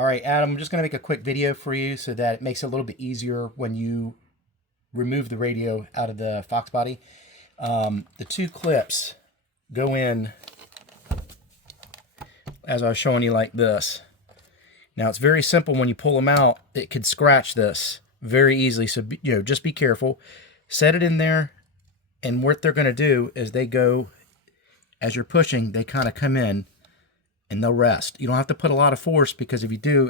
All right, Adam, I'm just going to make a quick video for you so that it makes it a little bit easier when you remove the radio out of the Fox body. The two clips go in as I was showing you like this. Now it's very simple. When you pull them out, it could scratch this very easily. So, just be careful. Set it in there, and what they're going to do is they go, as you're pushing, they kind of come in and they'll rest. You don't have to put a lot of force, because if you do,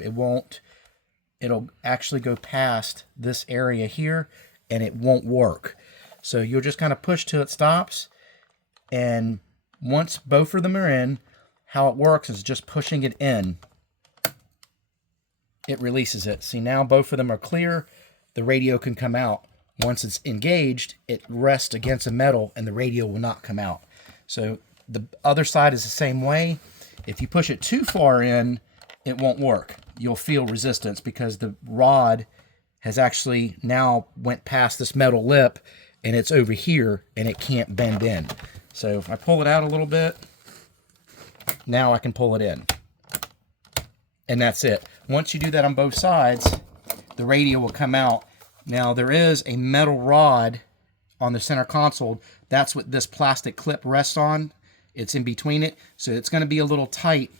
it'll actually go past this area here and it won't work. So you'll just kind of push till it stops, and once both of them are in, how it works is just pushing it in. It releases it. See, now both of them are clear. The radio can come out. Once it's engaged, it rests against a metal and the radio will not come out. So the other side is the same way. If you push it too far in, it won't work. You'll feel resistance because the rod has actually now went past this metal lip and it's over here and it can't bend in. So if I pull it out a little bit, now I can pull it in. And that's it. Once you do that on both sides, the radio will come out. Now there is a metal rod on the center console. That's what this plastic clip rests on. It's in between it, so it's going to be a little tight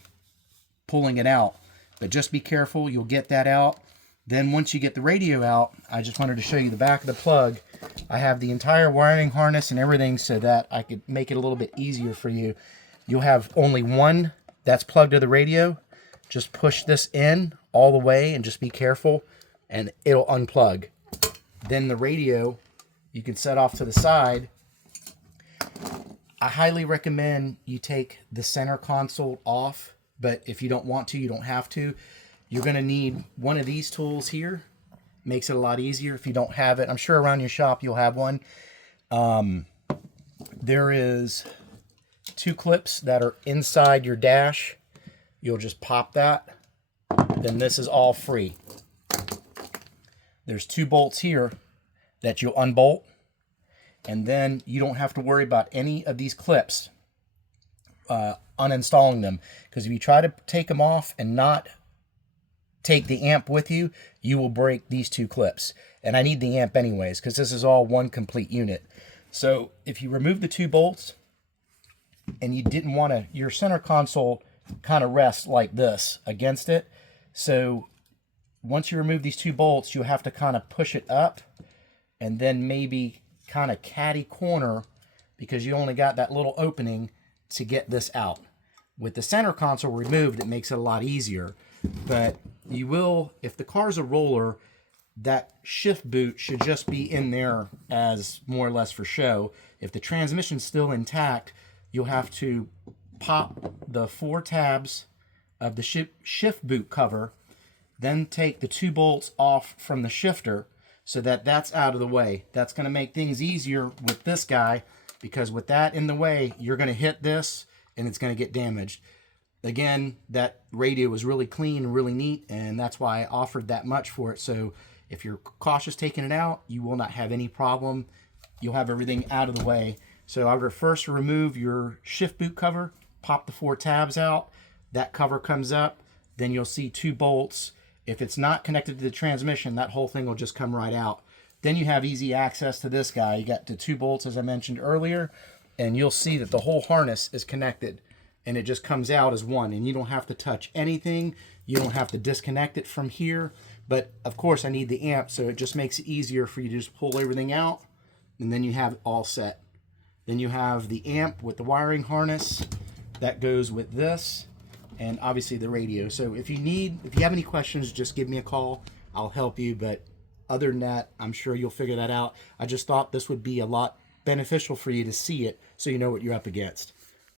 pulling it out. But just be careful, you'll get that out. Then once you get the radio out, I just wanted to show you the back of the plug. I have the entire wiring harness and everything so that I could make it a little bit easier for you. You'll have only one that's plugged to the radio. Just push this in all the way and just be careful and it'll unplug. Then the radio you can set off to the side. I highly recommend you take the center console off, but if you don't want to, you don't have to. You're going to need one of these tools here. Makes it a lot easier if you don't have it. I'm sure around your shop you'll have one. There is two clips that are inside your dash. You'll just pop that. Then this is all free. There's two bolts here that you'll unbolt. And then you don't have to worry about any of these clips uninstalling them. Because if you try to take them off and not take the amp with you, you will break these two clips. And I need the amp anyways, because this is all one complete unit. So if you remove the two bolts, and you didn't want to, your center console kind of rests like this against it. So once you remove these two bolts, you have to kind of push it up and then maybe kind of catty corner, because you only got that little opening to get this out. With the center console removed, it makes it a lot easier. But you will, if the car's a roller, that shift boot should just be in there as more or less for show. If the transmission's still intact, you'll have to pop the 4 tabs of the shift boot cover, then take the 2 bolts off from the shifter so that that's out of the way. That's going to make things easier with this guy, because with that in the way, you're going to hit this and it's going to get damaged. Again, that radio was really clean and really neat, and that's why I offered that much for it. So if you're cautious taking it out, you will not have any problem. You'll have everything out of the way. So I would first remove your shift boot cover, pop the 4 tabs out, that cover comes up, then you'll see 2 bolts. If it's not connected to the transmission, that whole thing will just come right out. Then you have easy access to this guy. You got the 2 bolts, as I mentioned earlier, and you'll see that the whole harness is connected, and it just comes out as one, and you don't have to touch anything. You don't have to disconnect it from here. But of course, I need the amp, so it just makes it easier for you to just pull everything out, and then you have it all set. Then you have the amp with the wiring harness that goes with this, and obviously the radio. So if you have any questions, just give me a call. I'll help you. But other than that, I'm sure you'll figure that out. I just thought this would be a lot beneficial for you to see it so you know what you're up against.